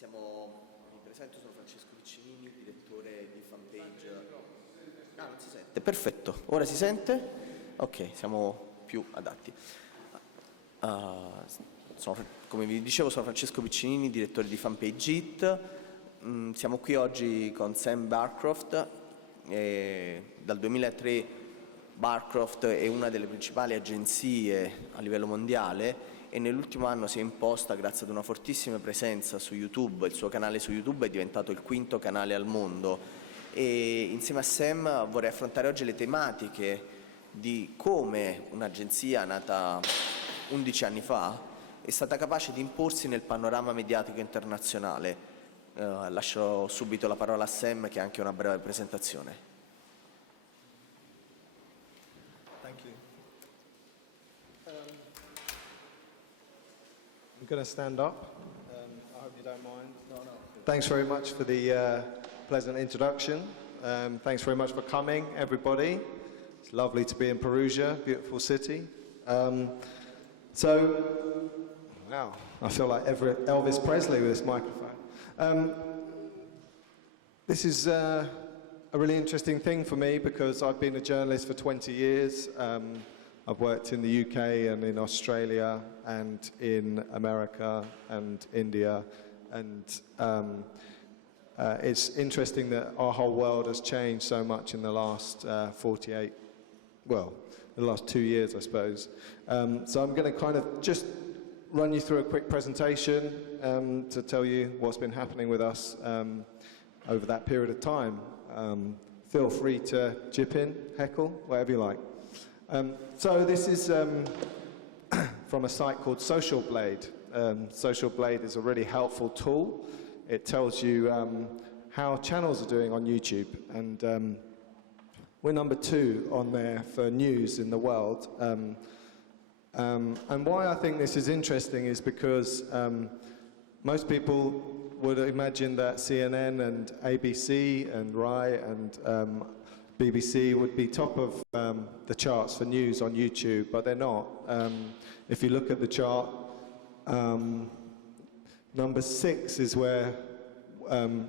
Mi presento, sono Francesco Piccinini, direttore di fanpage. Ah, non si sente? Perfetto, ora si sente? Ok, siamo più adatti. Come vi dicevo, sono Francesco Piccinini, direttore di fanpage It. Siamo qui oggi con Sam Barcroft. Dal 2003 Barcroft è una delle principali agenzie a livello mondiale e nell'ultimo anno si è imposta grazie ad una fortissima presenza su YouTube. Il suo canale su YouTube è diventato il quinto canale al mondo e insieme a Sam vorrei affrontare oggi le tematiche di come un'agenzia nata 11 anni fa è stata capace di imporsi nel panorama mediatico internazionale. Lascio subito la parola a Sam, che ha anche una breve presentazione. Thank you. I'm going to stand up. I hope you don't mind. No. Thanks very much for the pleasant introduction. Thanks very much for coming, everybody. It's lovely to be in Perugia, beautiful city. Wow, I feel like Elvis Presley with this microphone. This is a really interesting thing for me because I've been a journalist for 20 years. I've worked in the UK and in Australia and in America and India, and it's interesting that our whole world has changed so much in the last the last 2 years, I suppose. So I'm going to kind of just run you through a quick presentation to tell you what's been happening with us over that period of time. Feel free to chip in, heckle, whatever you like. So this is from a site called Social Blade. Social Blade is a really helpful tool. It tells you how channels are doing on YouTube, and we're number 2 on there for news in the world. And why I think this is interesting is because most people would imagine that CNN and ABC and RAI and BBC would be top of the charts for news on YouTube, but they're not. If you look at the chart, number 6 is where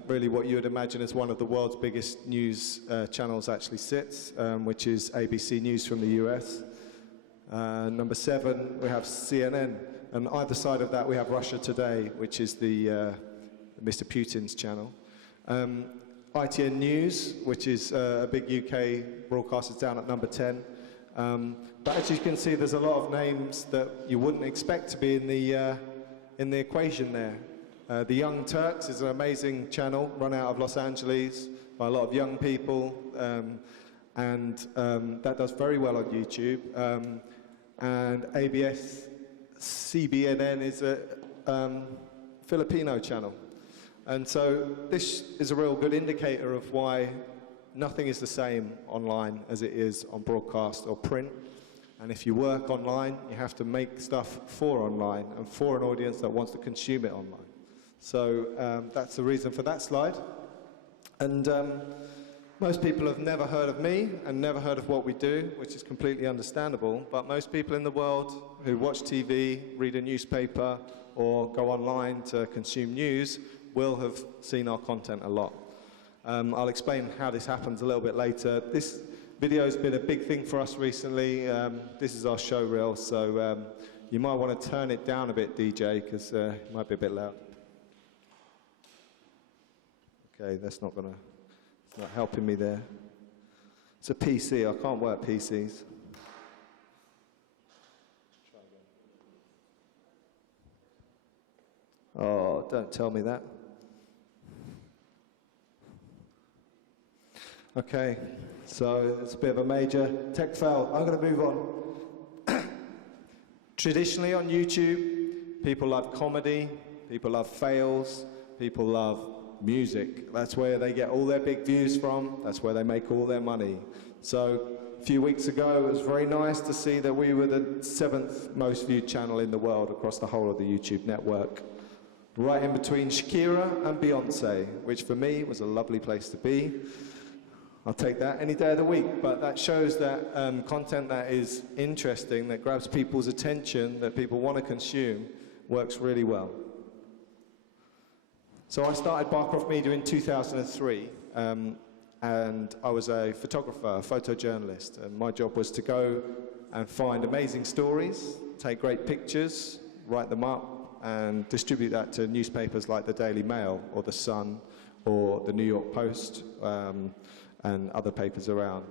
really what you would imagine as one of the world's biggest news channels actually sits, which is ABC News from the US. Number 7, we have CNN, and either side of that we have Russia Today, which is the Mr. Putin's channel. ITN News, which is a big UK broadcaster, is down at number 10. But as you can see, there's a lot of names that you wouldn't expect to be in the equation there. The Young Turks is an amazing channel run out of Los Angeles by a lot of young people, and that does very well on YouTube. And ABS CBNN is a Filipino channel. And so this is a real good indicator of why nothing is the same online as it is on broadcast or print. And if you work online, you have to make stuff for online and for an audience that wants to consume it online. So that's the reason for that slide. And most people have never heard of me and never heard of what we do, which is completely understandable. But most people in the world who watch TV, read a newspaper, or go online to consume news will have seen our content a lot. I'll explain how this happens a little bit later. This video's been a big thing for us recently. This is our show reel, so you might want to turn it down a bit, DJ, because it might be a bit loud. Okay, that's not gonna, it's not helping me there. It's a PC, I can't work PCs. Oh, don't tell me that. Okay, so it's a bit of a major tech fail. I'm going to move on. Traditionally on YouTube, people love comedy, people love fails, people love music. That's where they get all their big views from, that's where they make all their money. So a few weeks ago, it was very nice to see that we were the 7th most viewed channel in the world across the whole of the YouTube network. Right in between Shakira and Beyonce, which for me was a lovely place to be. I'll take that any day of the week, but that shows that content that is interesting, that grabs people's attention, that people want to consume, works really well. So I started Barcroft Media in 2003, and I was a photographer, a photojournalist, and my job was to go and find amazing stories, take great pictures, write them up, and distribute that to newspapers like the Daily Mail or the Sun or the New York Post and other papers around.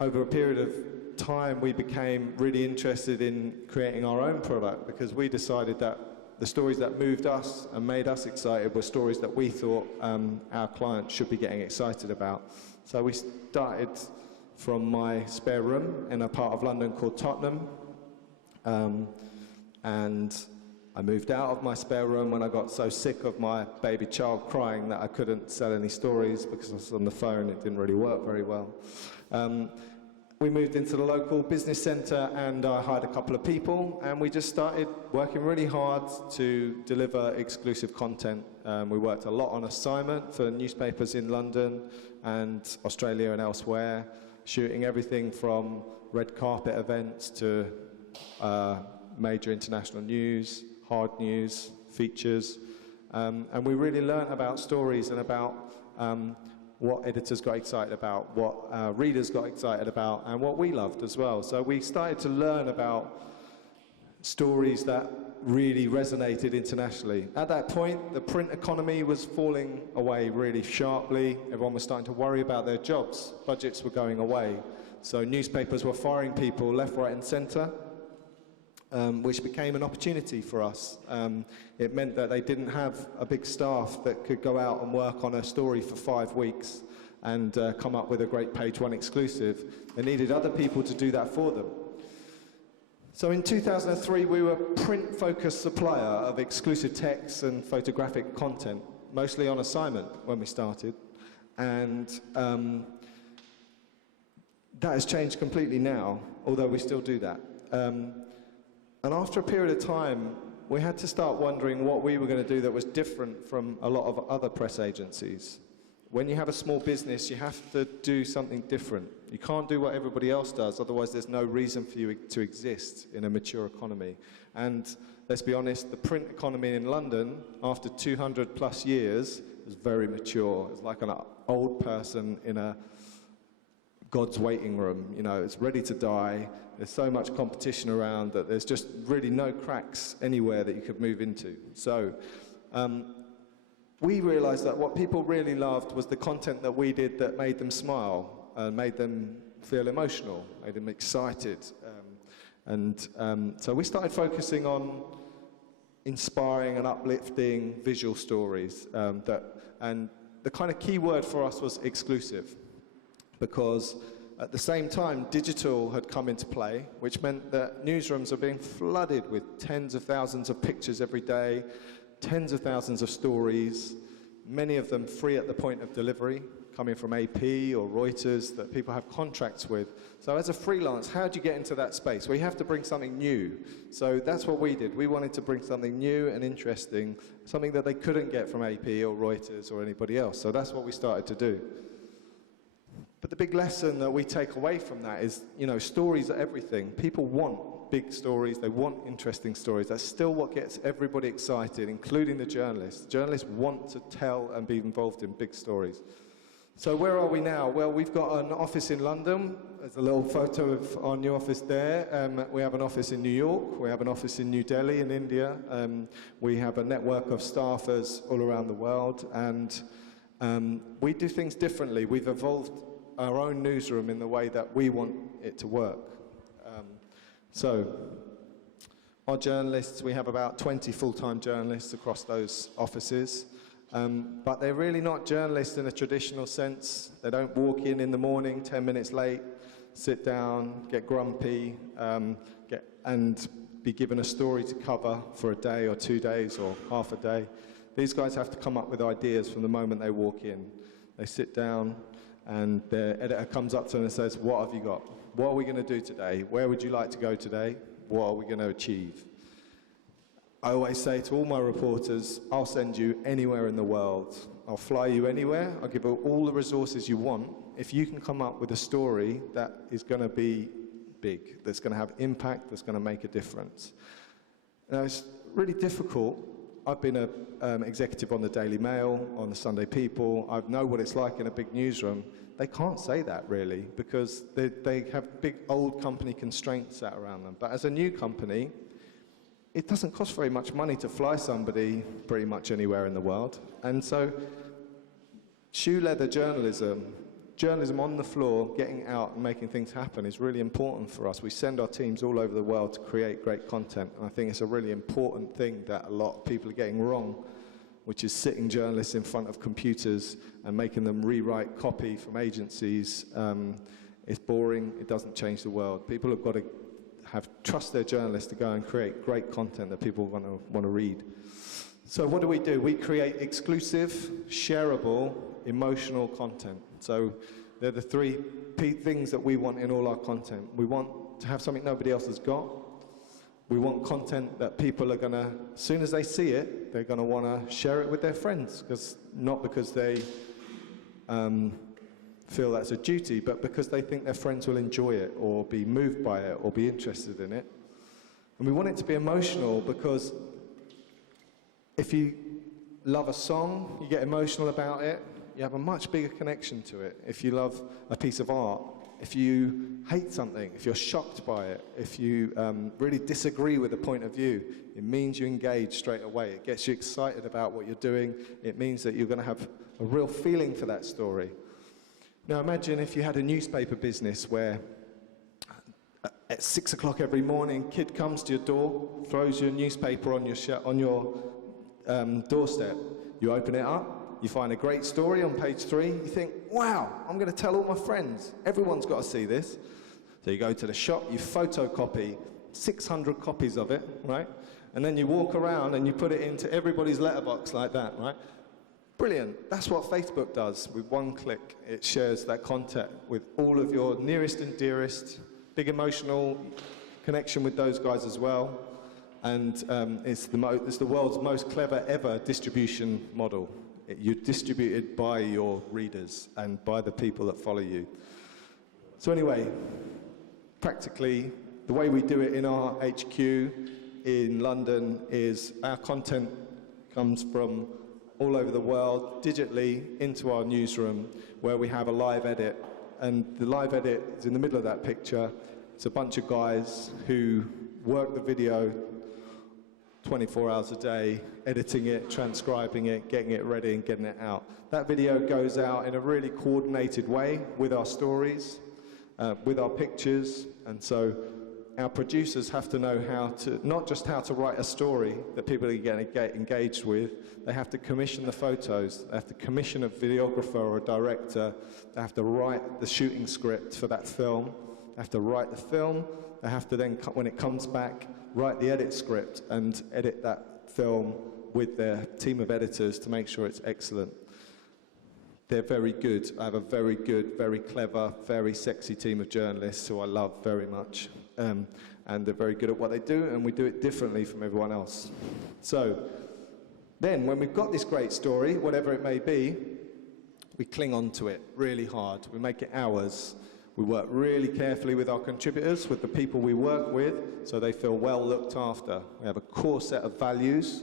Over a period of time, we became really interested in creating our own product because we decided that the stories that moved us and made us excited were stories that we thought our clients should be getting excited about. So we started from my spare room in a part of London called Tottenham, and I moved out of my spare room when I got so sick of my baby child crying that I couldn't sell any stories because I was on the phone. It didn't really work very well. We moved into the local business centre and I hired a couple of people and we just started working really hard to deliver exclusive content. We worked a lot on assignment for newspapers in London and Australia and elsewhere, shooting everything from red carpet events to major international news, hard news, features. And we really learnt about stories and about what editors got excited about, what readers got excited about, and what we loved as well. So we started to learn about stories that really resonated internationally. At that point, the print economy was falling away really sharply. Everyone was starting to worry about their jobs. Budgets were going away. So newspapers were firing people left, right, and centre, which became an opportunity for us. It meant that they didn't have a big staff that could go out and work on a story for 5 weeks and come up with a great page one exclusive. They needed other people to do that for them. So in 2003, we were a print-focused supplier of exclusive text and photographic content, mostly on assignment when we started. And that has changed completely now, although we still do that. And after a period of time, we had to start wondering what we were going to do that was different from a lot of other press agencies. When you have a small business, you have to do something different. You can't do what everybody else does, otherwise there's no reason for you to exist in a mature economy. And let's be honest, the print economy in London, after 200 plus years, is very mature. It's like an old person in a God's waiting room. You know, it's ready to die. There's so much competition around that there's just really no cracks anywhere that you could move into. So we realized that what people really loved was the content that we did that made them smile and made them feel emotional, made them excited. So we started focusing on inspiring and uplifting visual stories. And the kind of key word for us was exclusive, because at the same time, digital had come into play, which meant that newsrooms are being flooded with tens of thousands of pictures every day, tens of thousands of stories, many of them free at the point of delivery, coming from AP or Reuters that people have contracts with. So as a freelance, how do you get into that space? Well, you have to bring something new. So that's what we did. We wanted to bring something new and interesting, something that they couldn't get from AP or Reuters or anybody else. So that's what we started to do. But the big lesson that we take away from that is, you know, stories are everything. People want big stories, they want interesting stories. That's still what gets everybody excited, including the journalists. Journalists want to tell and be involved in big stories. So where are we now? Well, we've got an office in London. There's a little photo of our new office there. We have an office in New York. We have an office in New Delhi in India. We have a network of staffers all around the world. And we do things differently. We've evolved our own newsroom in the way that we want it to work. So our journalists, we have about 20 full-time journalists across those offices, but they're really not journalists in a traditional sense. They don't walk in the morning 10 minutes late, sit down, get grumpy, and be given a story to cover for a day or 2 days or half a day. These guys have to come up with ideas from the moment they walk in. They sit down, and the editor comes up to them and says, what have you got? What are we going to do today? Where would you like to go today? What are we going to achieve? I always say to all my reporters, I'll send you anywhere in the world. I'll fly you anywhere. I'll give you all the resources you want. If you can come up with a story that is going to be big, that's going to have impact, that's going to make a difference. Now, it's really difficult I've been an executive on the Daily Mail, on the Sunday People. I know what it's like in a big newsroom. They can't say that, really, because they have big old company constraints set around them. But as a new company, it doesn't cost very much money to fly somebody pretty much anywhere in the world. And so shoe leather journalism on the floor, getting out and making things happen is really important for us. We send our teams all over the world to create great content. And I think it's a really important thing that a lot of people are getting wrong, which is sitting journalists in front of computers and making them rewrite copy from agencies. It's boring. It doesn't change the world. People have got to trust their journalists to go and create great content that people want to read. So what do? We create exclusive, shareable, emotional content. So they're the three things that we want in all our content. We want to have something nobody else has got. We want content that people are going to, as soon as they see it, they're going to want to share it with their friends, not because they feel that's a duty, but because they think their friends will enjoy it or be moved by it or be interested in it. And we want it to be emotional because if you love a song, you get emotional about it, you have a much bigger connection to it. If you love a piece of art, if you hate something, if you're shocked by it, if you really disagree with a point of view, it means you engage straight away. It gets you excited about what you're doing. It means that you're going to have a real feeling for that story. Now imagine if you had a newspaper business where at 6 o'clock every morning, kid comes to your door, throws your newspaper on your doorstep. You open it up. You find a great story on page 3, you think, wow, I'm going to tell all my friends. Everyone's got to see this. So you go to the shop, you photocopy 600 copies of it, right? And then you walk around and you put it into everybody's letterbox like that, right? Brilliant. That's what Facebook does. With one click, it shares that content with all of your nearest and dearest, big emotional connection with those guys as well. And it's the world's most clever ever distribution model. You're distributed by your readers and by the people that follow you. So anyway, practically, the way we do it in our HQ in London is our content comes from all over the world, digitally, into our newsroom, where we have a live edit. And the live edit is in the middle of that picture. It's a bunch of guys who work the video 24 hours a day, editing it, transcribing it, getting it ready and getting it out. That video goes out in a really coordinated way with our stories, with our pictures, and so our producers have to know not just how to write a story that people are going to get engaged with, they have to commission the photos, they have to commission a videographer or a director, they have to write the shooting script for that film, they have to write the film, they have to then, when it comes back, write the edit script and edit that film with their team of editors to make sure it's excellent. They're very good. I have a very good, very clever, very sexy team of journalists who I love very much. And they're very good at what they do, and we do it differently from everyone else. So then, when we've got this great story, whatever it may be, we cling on to it really hard. We make it ours. We work really carefully with our contributors, with the people we work with, so they feel well looked after. We have a core set of values.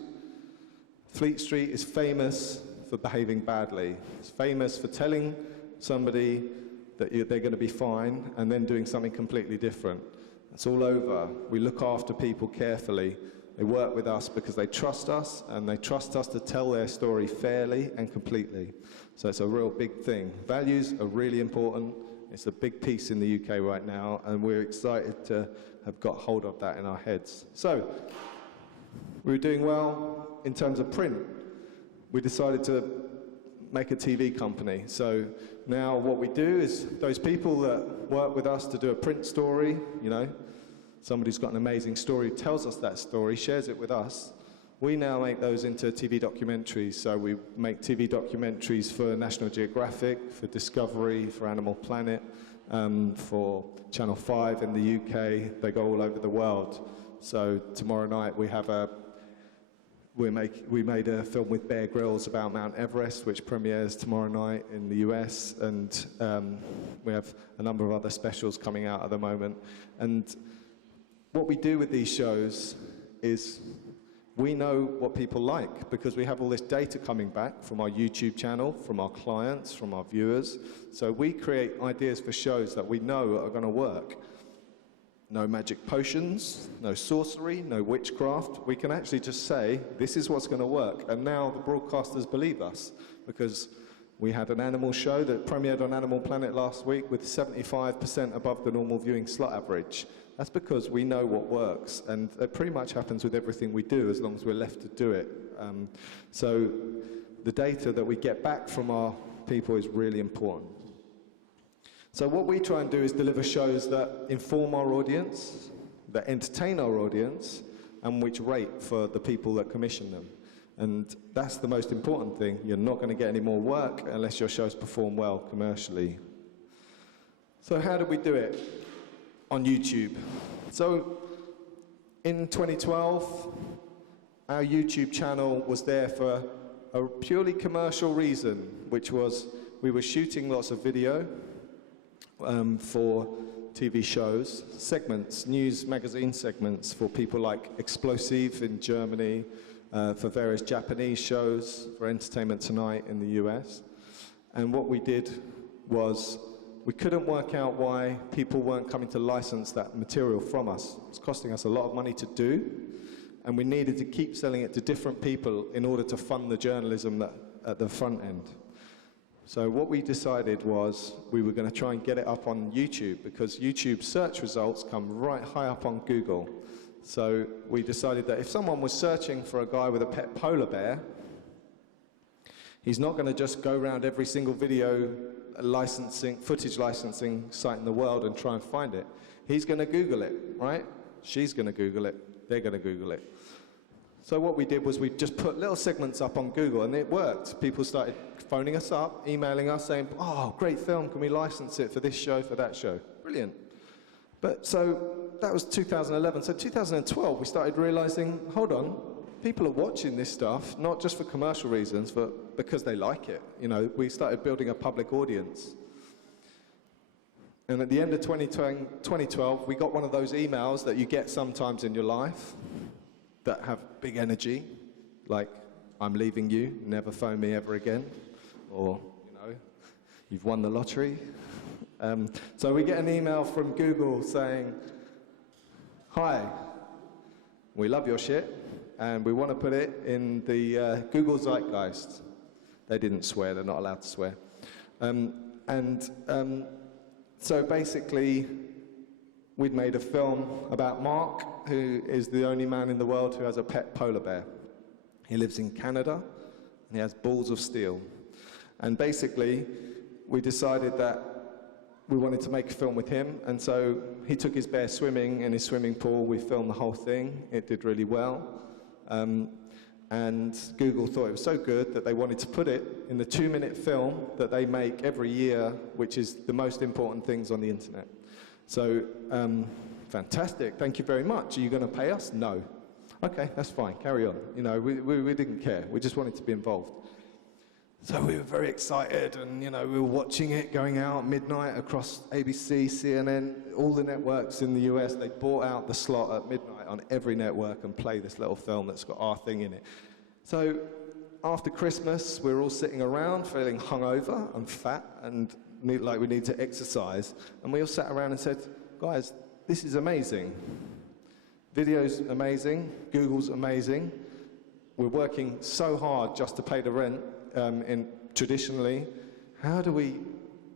Fleet Street is famous for behaving badly. It's famous for telling somebody that they're going to be fine and then doing something completely different. It's all over. We look after people carefully. They work with us because they trust us, and they trust us to tell their story fairly and completely. So it's a real big thing. Values are really important. It's a big piece in the UK right now, and we're excited to have got hold of that in our heads. So, we were doing well in terms of print. We decided to make a TV company. So now what we do is those people that work with us to do a print story, somebody's got an amazing story, tells us that story, shares it with us. We now make those into TV documentaries. So we make TV documentaries for National Geographic, for Discovery, for Animal Planet, for Channel 5 in the UK. They go all over the world. So tomorrow night we have we made a film with Bear Grylls about Mount Everest, which premieres tomorrow night in the US, and we have a number of other specials coming out at the moment. And what we do with these shows is We know what people like because we have all this data coming back from our YouTube channel, from our clients, from our viewers. So we create ideas for shows that we know are going to work. No magic potions, no sorcery, no witchcraft. We can actually just say, this is what's going to work. And now the broadcasters believe us because we had an animal show that premiered on Animal Planet last week with 75% above the normal viewing slot average. That's because we know what works, and it pretty much happens with everything we do as long as we're left to do it. So the data that we get back from our people is really important. So what we try and do is deliver shows that inform our audience, that entertain our audience, and which rate for the people that commission them. And that's the most important thing. You're not going to get any more work unless your shows perform well commercially. So how did we do it? On YouTube. So in 2012, our YouTube channel was there for a purely commercial reason, which was we were shooting lots of video for TV shows, segments, news magazine segments for people like Explosive in Germany, for various Japanese shows, for Entertainment Tonight in the US. And what we did was we couldn't work out why people weren't coming to license that material from us. It's costing us a lot of money to do, and we needed to keep selling it to different people in order to fund the journalism at the front end. So what we decided was we were going to try and get it up on YouTube because YouTube search results come right high up on Google. So we decided that if someone was searching for a guy with a pet polar bear, he's not going to just go around every single video footage licensing site in the world and try and find it. He's going to Google it, right? She's going to Google it. They're going to Google it. So what we did was we just put little segments up on Google, and it worked. People started phoning us up, emailing us, saying, oh, great film, can we license it for this show, for that show? Brilliant. But so that was 2011. So 2012, we started realizing, hold on, people are watching this stuff, not just for commercial reasons, but because they like it. You know, we started building a public audience. And at the end of 2012, we got one of those emails that you get sometimes in your life that have big energy, like, I'm leaving you, never phone me ever again, or, you know, you've won the lottery. So we get an email from Google saying, hi, we love your shit, and we want to put it in the Google Zeitgeist. They didn't swear, they're not allowed to swear. So basically, we'd made a film about Mark, who is the only man in the world who has a pet polar bear. He lives in Canada, and he has balls of steel. And basically, we decided that we wanted to make a film with him, and so he took his bear swimming in his swimming pool. We filmed the whole thing. It did really well. And Google thought it was so good that they wanted to put it in the 2-minute film that they make every year, which is the most important things on the internet. So, fantastic, thank you very much. Are you going to pay us? No. Okay, that's fine, carry on. You know, we didn't care, we just wanted to be involved. So we were very excited, and you know, we were watching it going out at midnight across ABC, CNN, all the networks in the US. They bought out the slot at midnight on every network and play this little film that's got our thing in it. So after Christmas, we were all sitting around feeling hungover and fat and like we need to exercise. And we all sat around and said, guys, this is amazing. Video's amazing, Google's amazing. We're working so hard just to pay the rent. Traditionally, how do we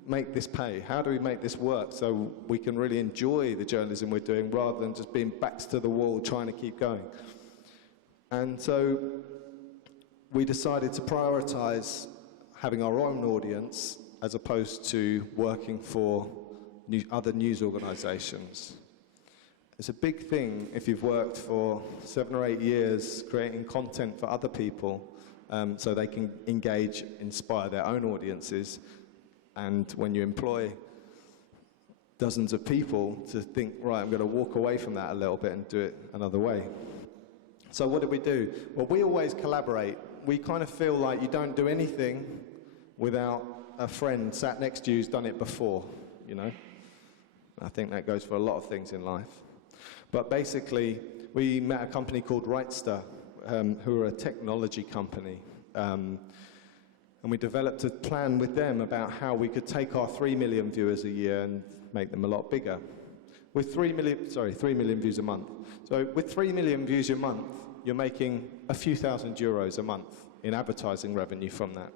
make this pay? How do we make this work so we can really enjoy the journalism we're doing rather than just being backs to the wall trying to keep going? And so we decided to prioritize having our own audience as opposed to working for other news organizations. It's a big thing if you've worked for 7 or 8 years creating content for other people so they can engage, inspire their own audiences. And when you employ dozens of people to think, right, I'm going to walk away from that a little bit and do it another way. So what did we do? Well, we always collaborate. We kind of feel like you don't do anything without a friend sat next to you who's done it before, you know? I think that goes for a lot of things in life. But basically, we met a company called Rightster, who are a technology company. And we developed a plan with them about how we could take our 3 million viewers a year and make them a lot bigger. With 3 million views a month. So with 3 million views a month, you're making a few €1,000 a month in advertising revenue from that.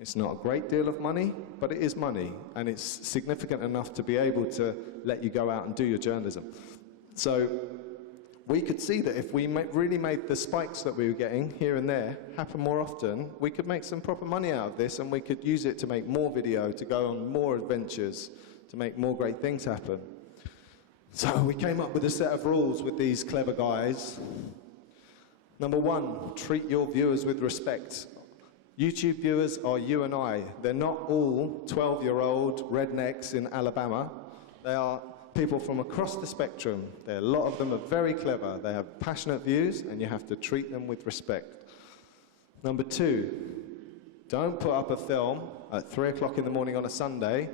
It's not a great deal of money, but it is money, and it's significant enough to be able to let you go out and do your journalism. So we could see that if we really made the spikes that we were getting here and there happen more often, we could make some proper money out of this, and we could use it to make more video, to go on more adventures, to make more great things happen. So we came up with a set of rules with these clever guys. Number one, treat your viewers with respect. YouTube viewers are you and I. They're not all 12-year-old rednecks in Alabama. They are people from across the spectrum. A lot of them are very clever. They have passionate views, and you have to treat them with respect. Number two, don't put up a film at 3 o'clock in the morning on a Sunday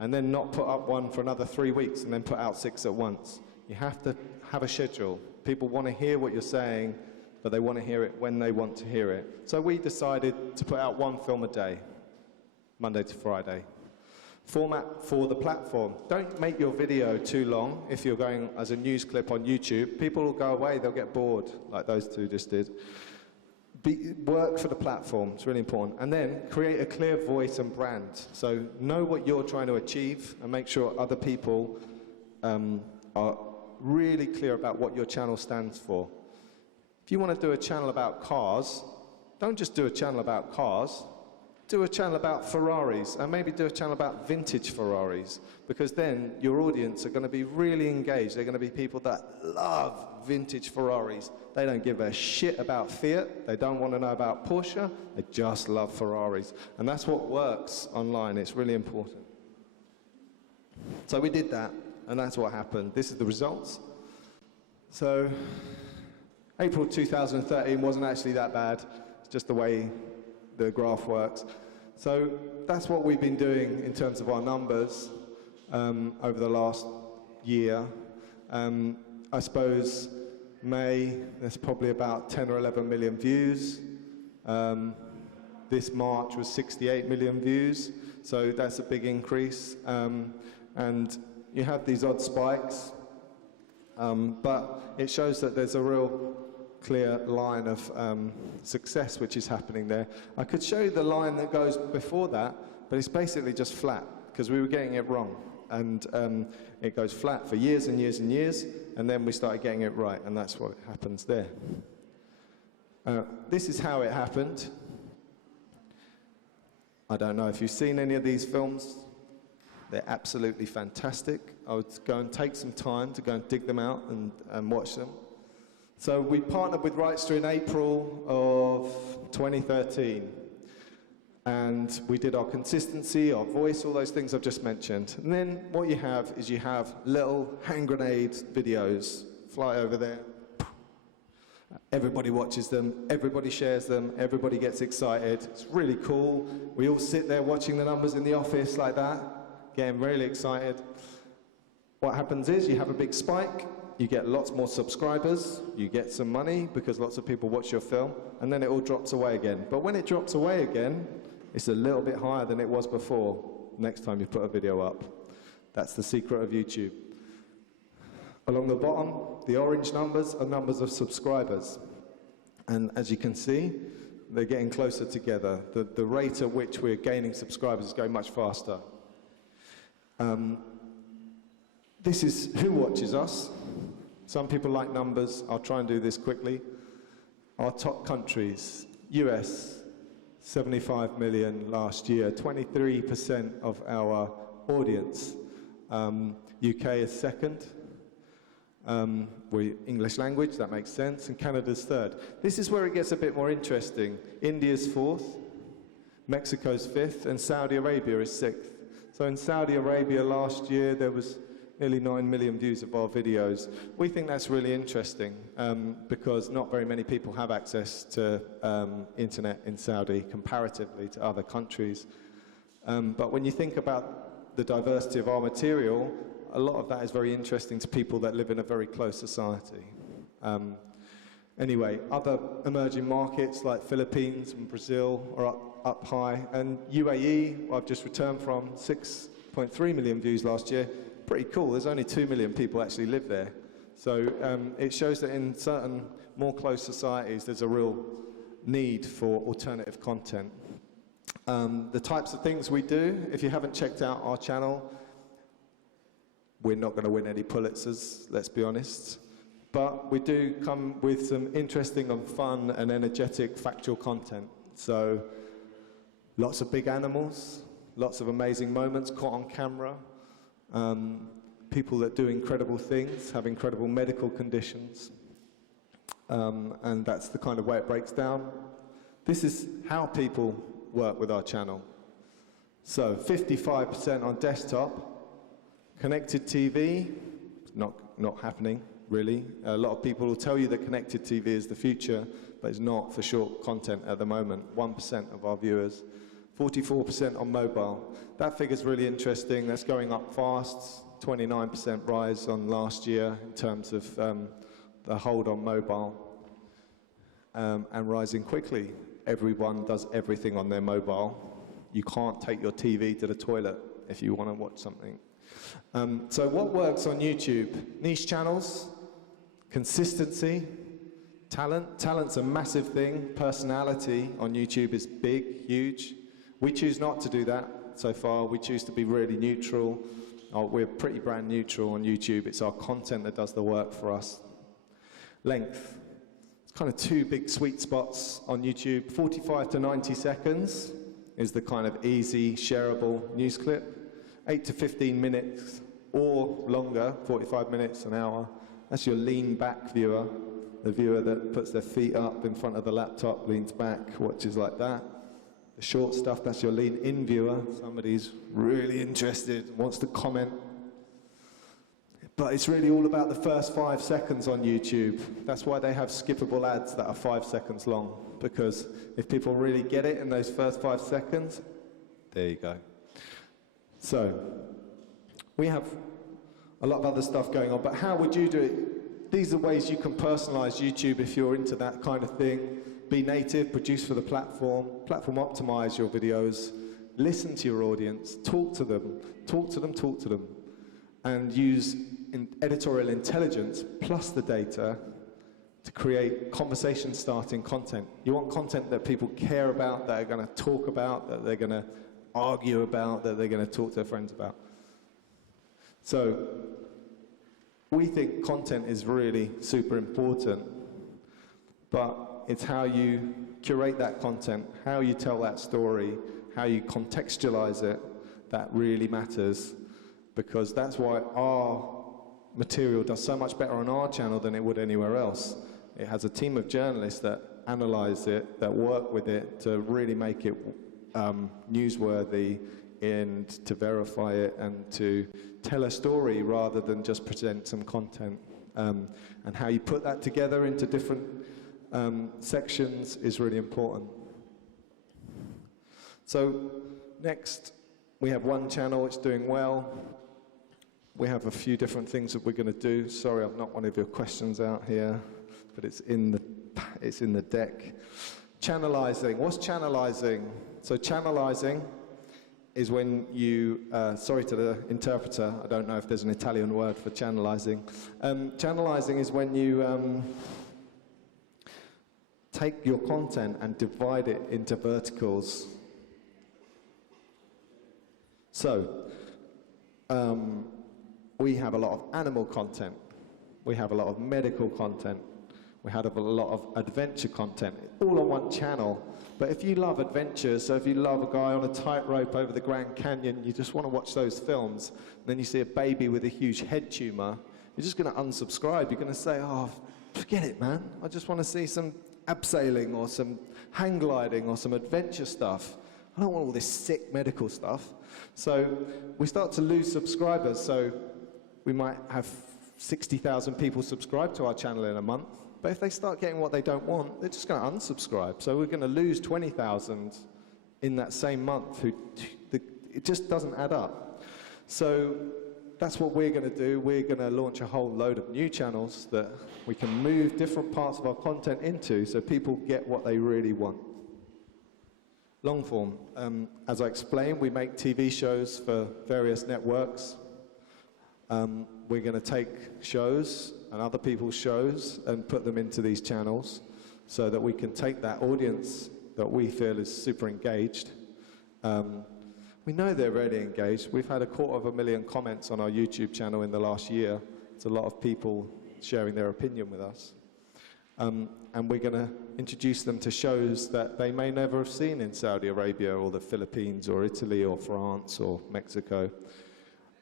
and then not put up one for another 3 weeks and then put out 6 at once. You have to have a schedule. People want to hear what you're saying, but they want to hear it when they want to hear it. So we decided to put out 1 film a day, Monday to Friday. Format for the platform. Don't make your video too long if you're going as a news clip on YouTube. People will go away, they'll get bored, like those two just did. Work for the platform, it's really important. And then create a clear voice and brand. So know what you're trying to achieve and make sure other people are really clear about what your channel stands for. If you want to do a channel about cars, don't just do a channel about cars. Do a channel about Ferraris, and maybe do a channel about vintage Ferraris, because then your audience are going to be really engaged. They're going to be people that love vintage Ferraris. They don't give a shit about Fiat. They don't want to know about Porsche. They just love Ferraris. And that's what works online. It's really important. So we did that, and that's what happened. This is the results. So April 2013 wasn't actually that bad. It's just the way the graph works. So that's what we've been doing in terms of our numbers over the last year. I suppose May, there's probably about 10 or 11 million views. This March was 68 million views, so that's a big increase. And you have these odd spikes, but it shows that there's a real clear line of success which is happening there. I could show you the line that goes before that, but it's basically just flat, because we were getting it wrong. And it goes flat for years and years and years, and then we started getting it right, and that's what happens there. This is how it happened. I don't know if you've seen any of these films. They're absolutely fantastic. I would go and take some time to go and dig them out and watch them. So we partnered with Rightster in April of 2013. And we did our consistency, our voice, all those things I've just mentioned. And then what you have is you have little hand grenade videos fly over there. Everybody watches them, everybody shares them, everybody gets excited. It's really cool. We all sit there watching the numbers in the office like that, getting really excited. What happens is you have a big spike, you get lots more subscribers, you get some money because lots of people watch your film, and then it all drops away again. But when it drops away again, it's a little bit higher than it was before next time you put a video up. That's the secret of YouTube. Along the bottom, the orange numbers are numbers of subscribers. And as you can see, they're getting closer together. The rate at which we're gaining subscribers is going much faster. This is who watches us. Some people like numbers. I'll try and do this quickly. Our top countries: US, 75 million last year, 23% of our audience. UK is second. We're English language, that makes sense, and Canada's third. This is where it gets a bit more interesting. India's fourth, Mexico's fifth, and Saudi Arabia is sixth. So in Saudi Arabia last year, there was nearly 9 million views of our videos. We think that's really interesting because not very many people have access to internet in Saudi comparatively to other countries. But when you think about the diversity of our material, a lot of that is very interesting to people that live in a very close society. Anyway, other emerging markets like Philippines and Brazil are up high, and UAE, I've just returned from, 6.3 million views last year. Pretty cool. There's only 2 million people actually live there. So it shows that in certain more closed societies, there's a real need for alternative content. The types of things we do, if you haven't checked out our channel, we're not going to win any Pulitzers, let's be honest. But we do come with some interesting and fun and energetic factual content. So lots of big animals, lots of amazing moments caught on camera, people that do incredible things, have incredible medical conditions, and that's the kind of way it breaks down. This is how people work with our channel. So 55% on desktop, connected TV, not happening really. A lot of people will tell you that connected TV is the future, but it's not for short content at the moment. 1% of our viewers. 44% on mobile. That figure's really interesting. That's going up fast. 29% rise on last year in terms of the hold on mobile, and rising quickly. Everyone does everything on their mobile. You can't take your TV to the toilet if you want to watch something. So what works on YouTube? Niche channels, consistency, talent. Talent's a massive thing. Personality on YouTube is big, huge. We choose not to do that so far. We choose to be really neutral. We're pretty brand neutral on YouTube. It's our content that does the work for us. Length. It's kind of two big sweet spots on YouTube. 45 to 90 seconds is the kind of easy, shareable news clip. 8 to 15 minutes or longer, 45 minutes, an hour. That's your lean back viewer, the viewer that puts their feet up in front of the laptop, leans back, watches like that. The short stuff, that's your lean in viewer. Somebody's really interested, wants to comment. But it's really all about the first 5 seconds on YouTube. That's why they have skippable ads that are 5 seconds long, because if people really get it in those first 5 seconds, there you go. So, we have a lot of other stuff going on, but how would you do it? These are ways you can personalize YouTube if you're into that kind of thing. Be native, produce for the platform optimize your videos, listen to your audience, talk to them, and use editorial intelligence plus the data to create conversation-starting content. You want content that people care about, that are going to talk about, that they're going to argue about, that they're going to talk to their friends about. So we think content is really super important, but it's how you curate that content, how you tell that story, how you contextualize it, that really matters, because that's why our material does so much better on our channel than it would anywhere else. It has a team of journalists that analyze it, that work with it to really make it newsworthy and to verify it and to tell a story rather than just present some content. And how you put that together into different sections is really important. So next, we have one channel, it's doing well. We have a few different things that we're going to do. Sorry, I've not one of your questions out here, but it's in the deck. Channelizing. What's channelizing? So channelizing is when you, sorry to the interpreter, I don't know if there's an Italian word for channelizing. Channelizing is when you take your content and divide it into verticals. So, we have a lot of animal content, we have a lot of medical content, we have a lot of adventure content, all on one channel. But if you love adventure, so if you love a guy on a tightrope over the Grand Canyon, you just want to watch those films, and then you see a baby with a huge head tumor, you're just going to unsubscribe. You're going to say, oh, forget it, man. I just want to see some abseiling or some hang gliding or some adventure stuff. I don't want all this sick medical stuff. So we start to lose subscribers. So we might have 60,000 people subscribe to our channel in a month. But if they start getting what they don't want, they're just going to unsubscribe. So we're going to lose 20,000 in that same month. It just doesn't add up. So that's what we're going to do. We're going to launch a whole load of new channels that we can move different parts of our content into so people get what they really want. Long form. As I explained, we make TV shows for various networks. We're going to take shows and other people's shows and put them into these channels so that we can take that audience that we feel is super engaged. We know they're really engaged. We've had 250,000 comments on our YouTube channel in the last year. It's a lot of people sharing their opinion with us. And we're going to introduce them to shows that they may never have seen in Saudi Arabia or the Philippines or Italy or France or Mexico,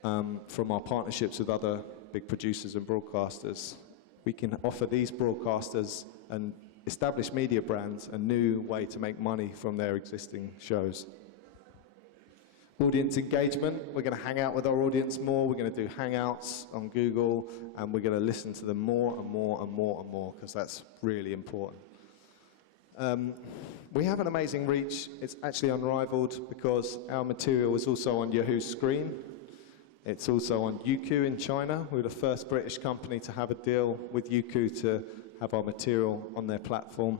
from our partnerships with other big producers and broadcasters. We can offer these broadcasters and established media brands a new way to make money from their existing shows. Audience engagement, we're going to hang out with our audience more, we're going to do hangouts on Google, and we're going to listen to them more and more and more and more, because that's really important. We have an amazing reach. It's actually unrivaled because our material is also on Yahoo's screen. It's also on Youku in China. We're the first British company to have a deal with Youku to have our material on their platform.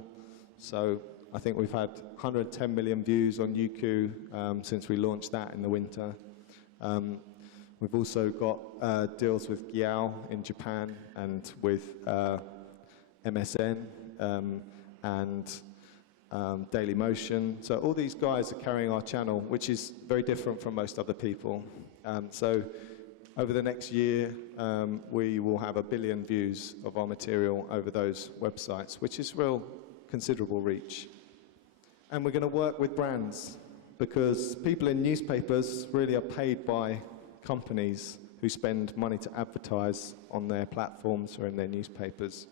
So I think we've had 110 million views on Youku since we launched that in the winter. We've also got deals with Gyao in Japan and with MSN and Dailymotion. So all these guys are carrying our channel, which is very different from most other people. So over the next year, we will have 1 billion views of our material over those websites, which is real considerable reach. And we're going to work with brands, because people in newspapers really are paid by companies who spend money to advertise on their platforms or in their newspapers.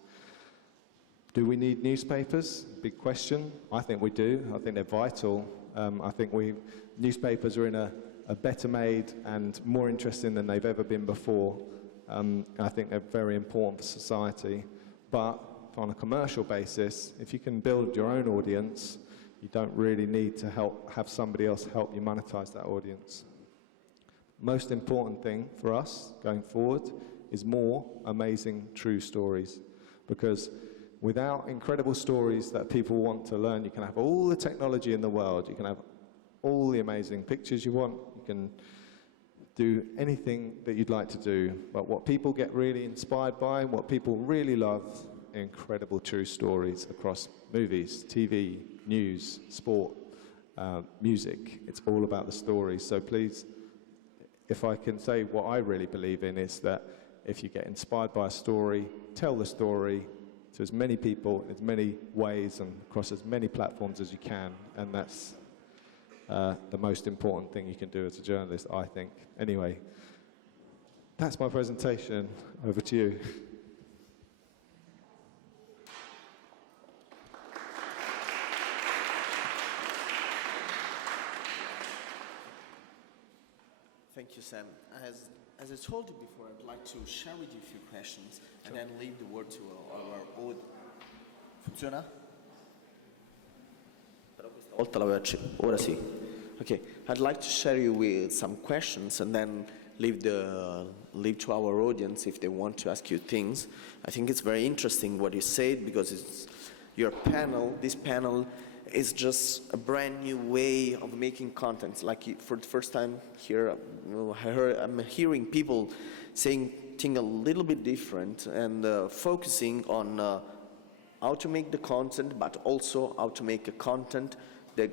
Do we need newspapers? Big question. I think we do. I think they're vital. I think newspapers are in a better made and more interesting than they've ever been before. I think they're very important for society. But on a commercial basis, if you can build your own audience, you don't really need to have somebody else help you monetize that audience. Most important thing for us going forward is more amazing true stories, because without incredible stories that people want to learn, you can have all the technology in the world, you can have all the amazing pictures you want, you can do anything that you'd like to do, but what people get really inspired by, what people really love, are incredible true stories across movies, TV, news, sport, music. It's all about the stories. So please, if I can say what I really believe in, is that if you get inspired by a story, tell the story to as many people, in as many ways, and across as many platforms as you can, and that's the most important thing you can do as a journalist, I think. Anyway, that's my presentation. Over to you. Thank you, Sam. As I told you before, I'd like to share with you a few questions and then leave the word to our audience. Funziona? Però questa volta l'avevo acceso. Ora sì. Okay. I'd like to share you with some questions and then leave to our audience if they want to ask you things. I think it's very interesting what you said, because it's your panel. This panel is just a brand new way of making content. Like, for the first time here, I'm hearing people saying things a little bit different and focusing on how to make the content, but also how to make a content that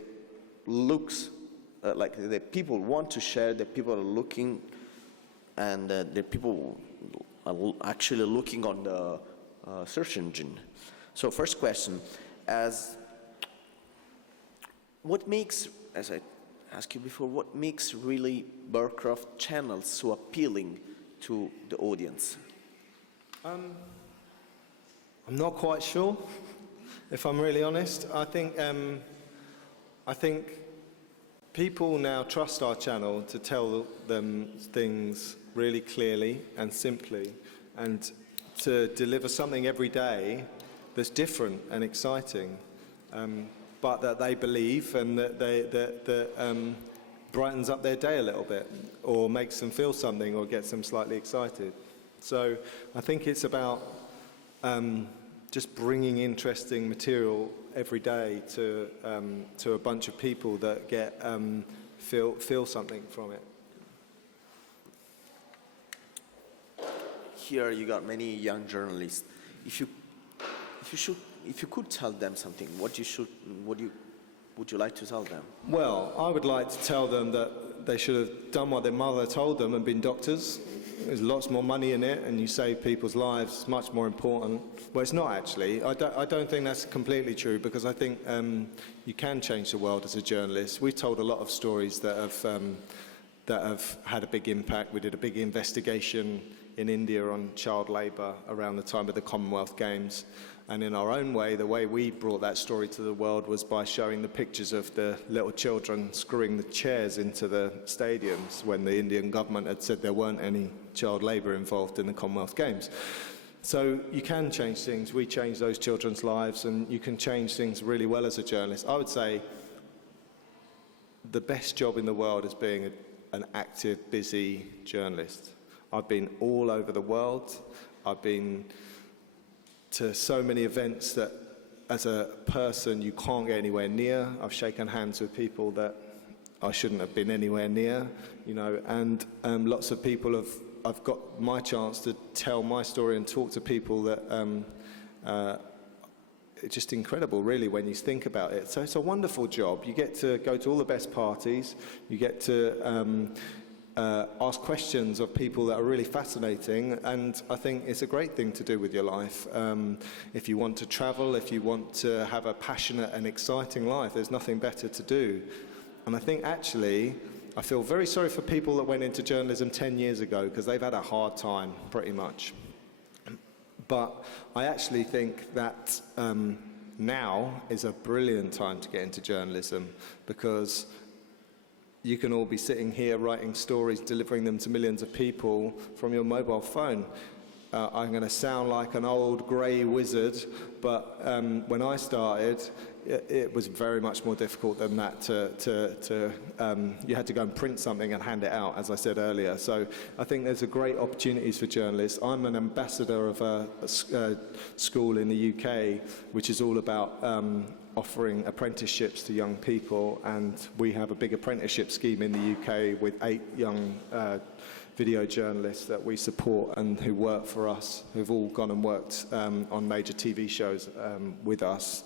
looks like that people want to share, that people are looking, and that people are actually looking on the search engine. So first question, what makes, as I asked you before, what makes really Barcroft channels so appealing to the audience? I'm not quite sure, if I'm really honest. I think people now trust our channel to tell them things really clearly and simply, and to deliver something every day that's different and exciting. But that they believe, and that brightens up their day a little bit, or makes them feel something, or gets them slightly excited. So I think it's about just bringing interesting material every day to a bunch of people that get feel something from it. Here you got many young journalists. If you could tell them something, would you like to tell them? Well, I would like to tell them that they should have done what their mother told them and been doctors. There's lots more money in it, and you save people's lives. It's much more important. Well, it's not actually. I don't think that's completely true, because I think you can change the world as a journalist. We've told a lot of stories that have had a big impact. We did a big investigation in India on child labour around the time of the Commonwealth Games. And in our own way, the way we brought that story to the world was by showing the pictures of the little children screwing the chairs into the stadiums when the Indian government had said there weren't any child labour involved in the Commonwealth Games. So you can change things. We change those children's lives, and you can change things really well as a journalist. I would say the best job in the world is being an active, busy journalist. I've been all over the world. I've been to so many events that as a person you can't get anywhere near. I've shaken hands with people that I shouldn't have been anywhere near, you know, and lots of people I've got my chance to tell my story and talk to people that it's just incredible, really, when you think about it. So it's a wonderful job. You get to go to all the best parties. You get to ask questions of people that are really fascinating, and I think it's a great thing to do with your life. If you want to travel, if you want to have a passionate and exciting life, there's nothing better to do. And I think actually, I feel very sorry for people that went into journalism 10 years ago, because they've had a hard time, pretty much. But I actually think that now is a brilliant time to get into journalism, because you can all be sitting here writing stories, delivering them to millions of people from your mobile phone. I'm going to sound like an old grey wizard, but when I started, it was very much more difficult than that. You had to go and print something and hand it out, as I said earlier. So I think there's a great opportunities for journalists. I'm an ambassador of a school in the UK, which is all about offering apprenticeships to young people, and we have a big apprenticeship scheme in the UK with 8 young video journalists that we support and who work for us, who've all gone and worked on major TV shows with us.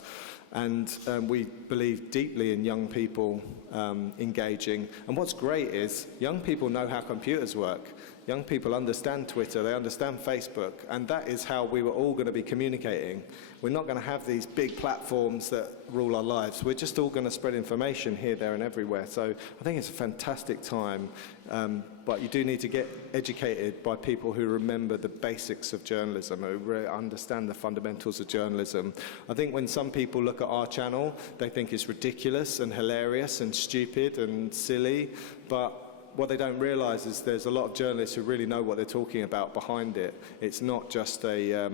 And we believe deeply in young people engaging. And what's great is young people know how computers work. Young people understand Twitter, they understand Facebook, and that is how we were all going to be communicating. We're not going to have these big platforms that rule our lives. We're just all going to spread information here, there, and everywhere. So I think it's a fantastic time, but you do need to get educated by people who remember the basics of journalism, who really understand the fundamentals of journalism. I think when some people look at our channel, they think it's ridiculous and hilarious and stupid and silly, but what they don't realise is there's a lot of journalists who really know what they're talking about behind it. It's not just a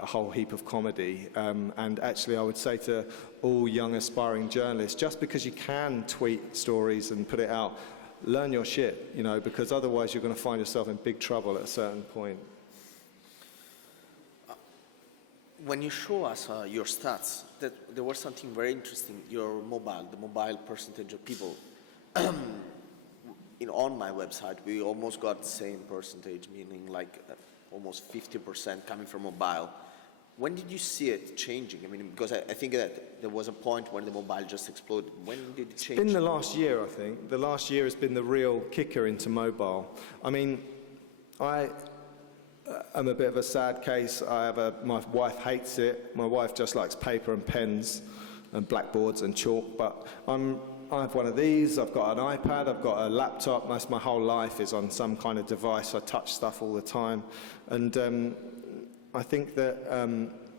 whole heap of comedy. And actually, I would say to all young aspiring journalists, just because you can tweet stories and put it out, learn your shit, you know, because otherwise you're going to find yourself in big trouble at a certain point. When you show us your stats, there was something very interesting. The mobile percentage of people. On my website, we almost got the same percentage, meaning like almost 50% coming from mobile. When did you see it changing? I mean, because I think that there was a point when the mobile just exploded. When did it change? It's been the last year, I think. The last year has been the real kicker into mobile. I mean, I am a bit of a sad case. My wife hates it. My wife just likes paper and pens and blackboards and chalk, but I have one of these, I've got an iPad, I've got a laptop. Most of my whole life is on some kind of device. I touch stuff all the time. And I think that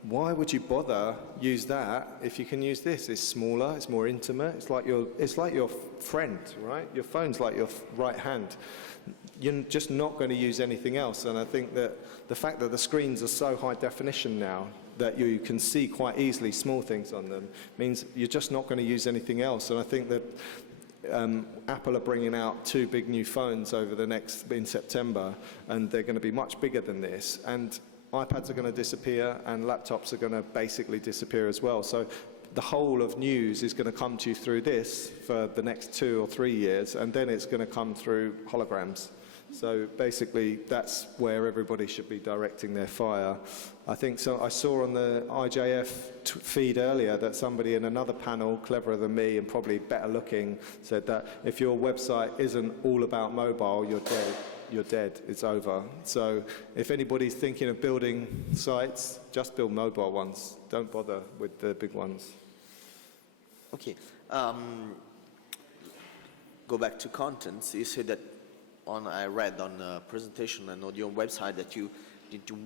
why would you bother use that if you can use this? It's smaller, it's more intimate, it's like your friend, right? Your phone's like your right hand. You're just not going to use anything else. And I think that the fact that the screens are so high definition now, that you can see quite easily small things on them, means you're just not going to use anything else. And I think that Apple are bringing out 2 big new phones in September, and they're going to be much bigger than this. And iPads are going to disappear, and laptops are going to basically disappear as well. So the whole of news is going to come to you through this for the next 2 or 3 years, and then it's going to come through holograms. So basically, that's where everybody should be directing their fire. I think so. I saw on the IJF feed earlier that somebody in another panel, cleverer than me and probably better looking, said that if your website isn't all about mobile, you're dead. You're dead. It's over. So if anybody's thinking of building sites, just build mobile ones. Don't bother with the big ones. Okay. Go back to contents. You said that I read on a presentation and on your website that you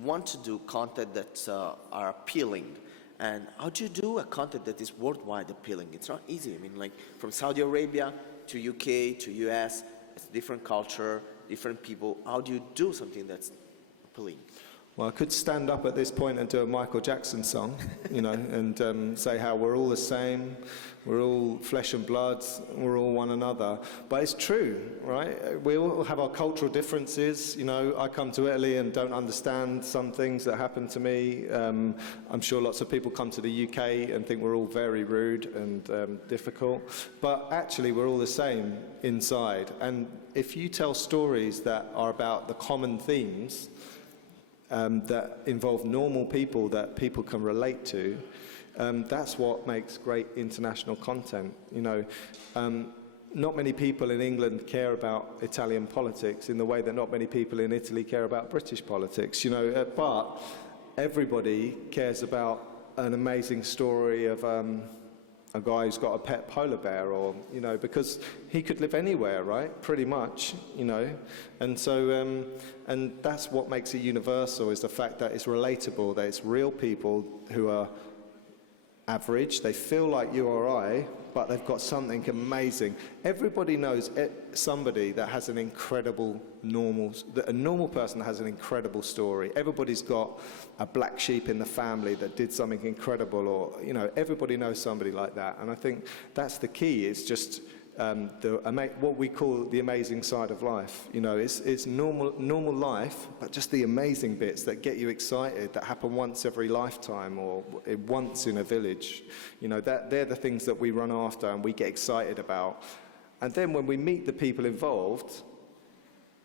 want to do content that are appealing. And how do you do a content that is worldwide appealing? It's not easy. I mean, like from Saudi Arabia to UK to US, it's a different culture, different people. How do you do something that's appealing? Well, I could stand up at this point and do a Michael Jackson song, you know, and say how we're all the same, we're all flesh and blood, we're all one another. But it's true, right? We all have our cultural differences. You know, I come to Italy and don't understand some things that happen to me. I'm sure lots of people come to the UK and think we're all very rude and difficult. But actually, we're all the same inside. And if you tell stories that are about the common themes, that involve normal people that people can relate to, that's what makes great international content. You know, not many people in England care about Italian politics in the way that not many people in Italy care about British politics, you know, but everybody cares about an amazing story of a guy who's got a pet polar bear, or, you know, because he could live anywhere, right? Pretty much, you know. And so, and that's what makes it universal, is the fact that it's relatable, that it's real people who are average, they feel like you or I, but they've got something amazing. Everybody knows somebody that has an incredible a normal person that has an incredible story. Everybody's got a black sheep in the family that did something incredible, or, you know, everybody knows somebody like that. And I think that's the key. It's just what we call the amazing side of life. You know, it's normal life, but just the amazing bits that get you excited, that happen once every lifetime or once in a village. You know, they're the things that we run after and we get excited about. And then when we meet the people involved,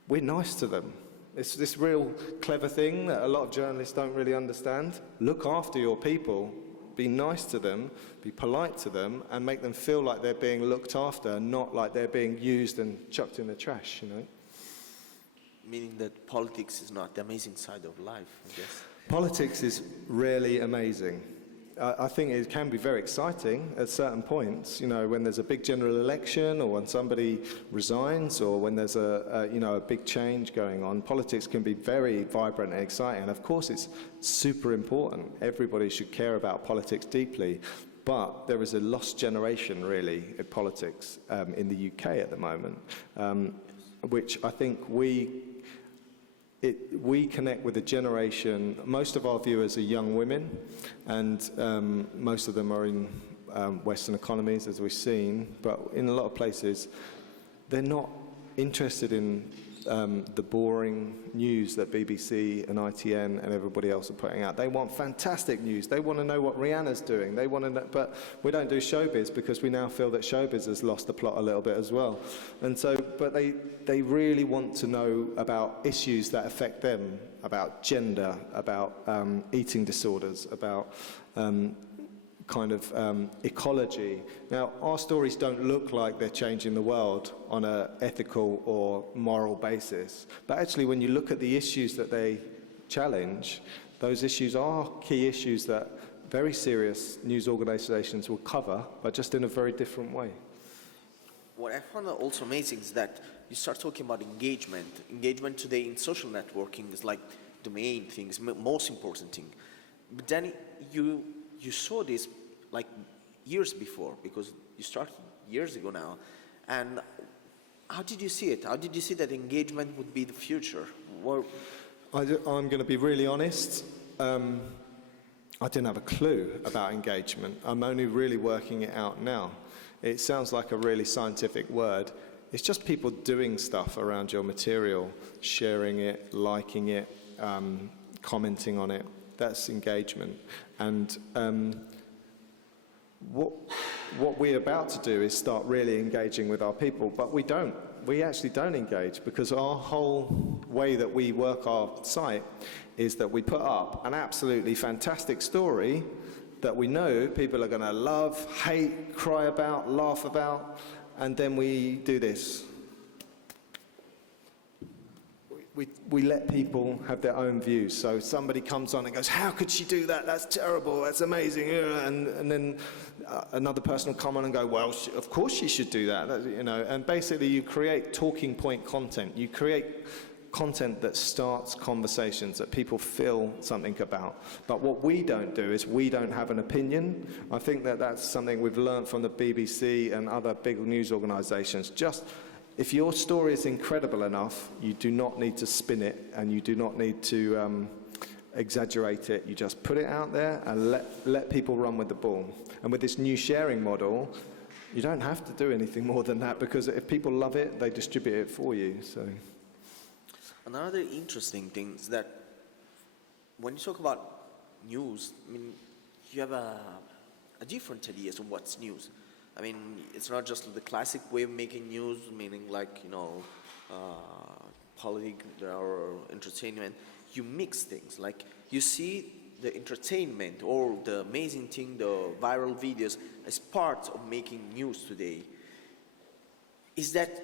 we're nice to them. It's this real clever thing that a lot of journalists don't really understand. Look after your people. Be nice to them, be polite to them, and make them feel like they're being looked after, not like they're being used and chucked in the trash, you know. Meaning that politics is not the amazing side of life, I guess. Politics is really amazing. I think it can be very exciting at certain points, you know, when there's a big general election, or when somebody resigns, or when there's a big change going on. Politics can be very vibrant and exciting. And of course, it's super important. Everybody should care about politics deeply. But there is a lost generation, really, in politics in the UK at the moment, which I think we connect with a generation. Most of our viewers are young women, and most of them are in Western economies, as we've seen, but in a lot of places they're not interested in the boring news that BBC and ITN and everybody else are putting out. They want fantastic news. They want to know what Rihanna's doing. They want to know, but we don't do showbiz because we now feel that showbiz has lost the plot a little bit as well. And so, but they really want to know about issues that affect them, about gender, about eating disorders, about ecology. Now, our stories don't look like they're changing the world on an ethical or moral basis, but actually when you look at the issues that they challenge, those issues are key issues that very serious news organizations will cover, but just in a very different way. What I found also amazing is that you start talking about engagement. Engagement today in social networking is like the main thing, is most important thing. But then you saw this like years before, because you started years ago now. And how did you see it? How did you see that engagement would be the future? I'm going to be really honest. I didn't have a clue about engagement. I'm only really working it out now. It sounds like a really scientific word. It's just people doing stuff around your material, sharing it, liking it, commenting on it. That's engagement. And what we're about to do is start really engaging with our people, but we don't. We actually don't engage, because our whole way that we work our site is that we put up an absolutely fantastic story that we know people are going to love, hate, cry about, laugh about, and then we do this. We let people have their own views. So somebody comes on and goes, how could she do that? That's terrible, that's amazing. And then another person will come on and go, well, of course she should do that. You know, and basically you create talking point content. You create content that starts conversations that people feel something about. But what we don't do is we don't have an opinion. I think that that's something we've learned from the BBC and other big news organisations. Just if your story is incredible enough, you do not need to spin it, and you do not need to exaggerate it. You just put it out there and let people run with the ball. And with this new sharing model, you don't have to do anything more than that, because if people love it, they distribute it for you. So, another interesting thing is that when you talk about news, I mean, you have a different ideas of what's news. I mean, it's not just the classic way of making news, meaning like, you know, politics or entertainment. You mix things. Like, you see the entertainment or the amazing thing, the viral videos, as part of making news today. Is that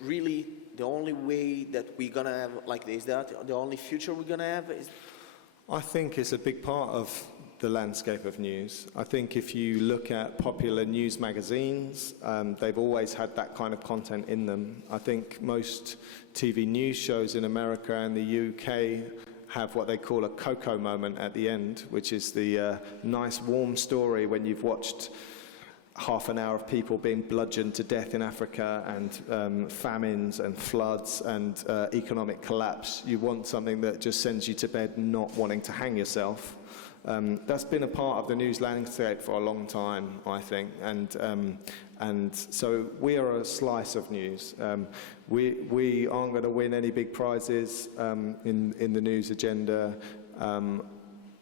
really the only way that we're gonna have? Like, is that the only future we're gonna have? I think it's a big part of the landscape of news. I think if you look at popular news magazines, they've always had that kind of content in them. I think most TV news shows in America and the UK have what they call a Coco moment at the end, which is the nice warm story when you've watched half an hour of people being bludgeoned to death in Africa, and famines and floods and economic collapse. You want something that just sends you to bed not wanting to hang yourself. That's been a part of the news landscape for a long time, I think, and so we are a slice of news. We aren't going to win any big prizes in the news agenda.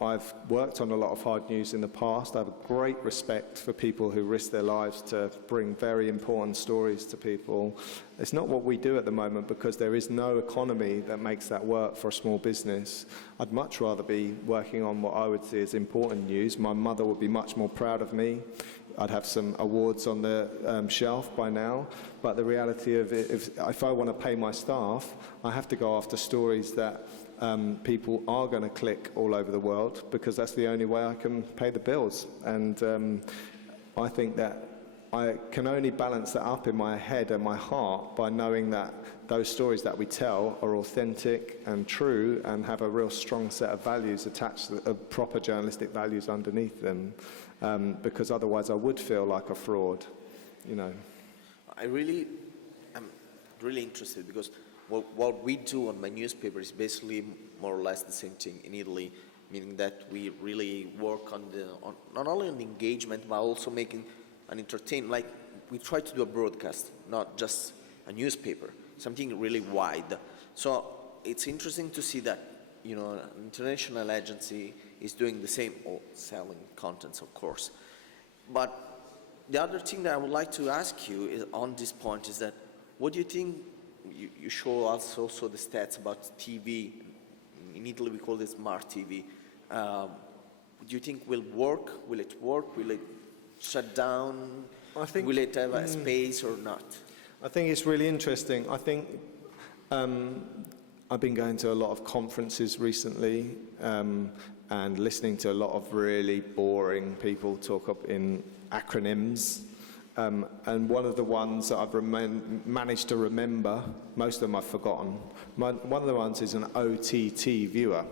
I've worked on a lot of hard news in the past. I have a great respect for people who risk their lives to bring very important stories to people. It's not what we do at the moment, because there is no economy that makes that work for a small business. I'd much rather be working on what I would see as important news. My mother would be much more proud of me. I'd have some awards on the shelf by now. But the reality of it, if I want to pay my staff, I have to go after stories that people are going to click all over the world, because that's the only way I can pay the bills. And I think that I can only balance that up in my head and my heart by knowing that those stories that we tell are authentic and true and have a real strong set of values attached, proper journalistic values underneath them, because otherwise I would feel like a fraud, you know. I'm really interested, because what we do on my newspaper is basically more or less the same thing in Italy, meaning that we really work on not only on the engagement, but also making an entertainment. Like, we try to do a broadcast, not just a newspaper, something really wide. So it's interesting to see that, you know, an international agency is doing the same, or selling contents, of course. But the other thing that I would like to ask you is, on this point, is that what do you think? You show us also the stats about TV. In Italy, we call it smart TV. Do you think will work? Will it work? Will it shut down? Will it have a space or not? I think it's really interesting. I think I've been going to a lot of conferences recently and listening to a lot of really boring people talk up in acronyms. And one of the ones that I've managed to remember, most of them I've forgotten, one of the ones is an OTT viewer.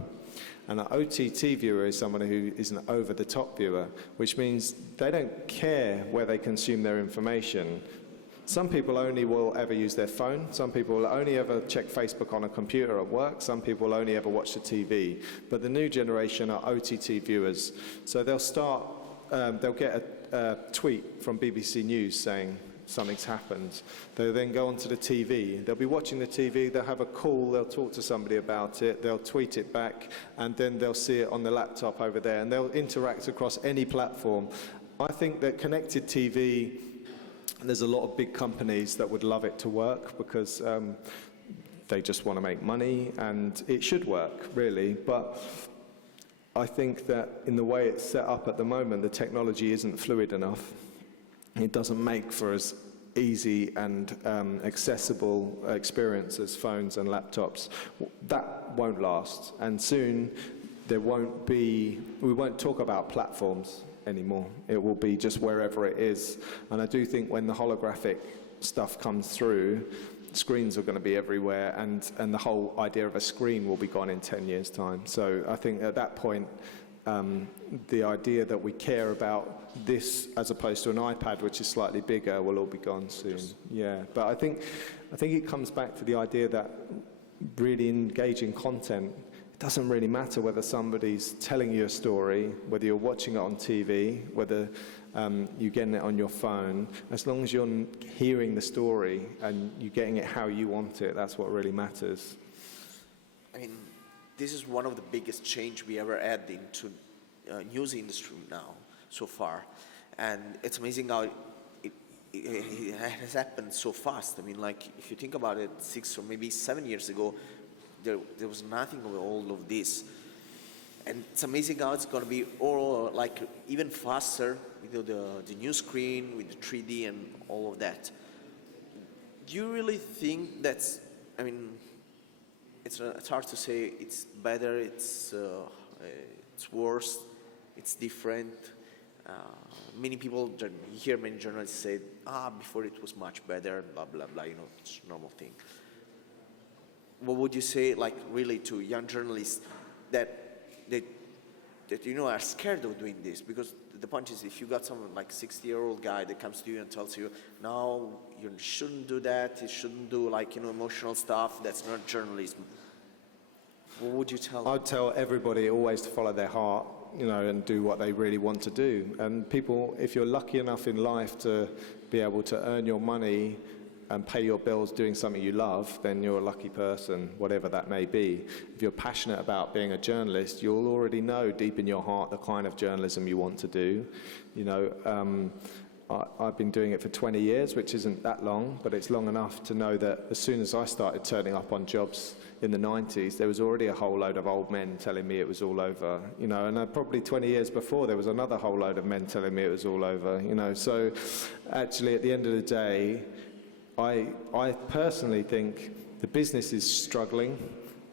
And an OTT viewer is someone who is an over-the-top viewer, which means they don't care where they consume their information. Some people only will ever use their phone. Some people will only ever check Facebook on a computer at work. Some people will only ever watch the TV. But the new generation are OTT viewers. So they'll start, they'll get a tweet from BBC News saying something's happened. They'll then go onto the TV. They'll be watching the TV, they'll have a call, they'll talk to somebody about it, they'll tweet it back, and then they'll see it on the laptop over there, and they'll interact across any platform. I think that connected TV, there's a lot of big companies that would love it to work because they just want to make money, and it should work, really. But I think that in the way it's set up at the moment, the technology isn't fluid enough. It doesn't make for as easy and accessible experience as phones and laptops. That won't last, and soon we won't talk about platforms anymore. It will be just wherever it is. And I do think when the holographic stuff comes through, screens are going to be everywhere, and the whole idea of a screen will be gone in 10 years' time. So I think at that point, the idea that we care about this as opposed to an iPad, which is slightly bigger, will all be gone soon. Yeah, but I think it comes back to the idea that really engaging content, it doesn't really matter whether somebody's telling you a story, whether you're watching it on TV, whether you're getting it on your phone. As long as you're hearing the story and you're getting it how you want it, that's what really matters. I mean, this is one of the biggest change we ever had into news industry now, so far. And it's amazing how it has happened so fast. I mean, like, if you think about it, 6 or maybe 7 years ago, there was nothing of all of this. And it's amazing how it's going to be all, like, even faster with the new screen, with the 3D and all of that. Do you really think that's, I mean, it's hard to say it's better, it's worse, it's different. Many people, you hear many journalists say, before it was much better, blah, blah, blah, it's a normal thing. What would you say, like, really to young journalists that are scared of doing this? Because the point is, if you got someone like 60-year-old guy that comes to you and tells you, no, you shouldn't do that, you shouldn't do, like, emotional stuff, that's not journalism. What would you tell them? I'd tell everybody always to follow their heart, and do what they really want to do. And people, if you're lucky enough in life to be able to earn your money and pay your bills doing something you love, then you're a lucky person, whatever that may be. If you're passionate about being a journalist, you'll already know deep in your heart the kind of journalism you want to do. I've been doing it for 20 years, which isn't that long, but it's long enough to know that as soon as I started turning up on jobs in the 90s, there was already a whole load of old men telling me it was all over, and probably 20 years before there was another whole load of men telling me it was all over, So actually at the end of the day, I personally think the business is struggling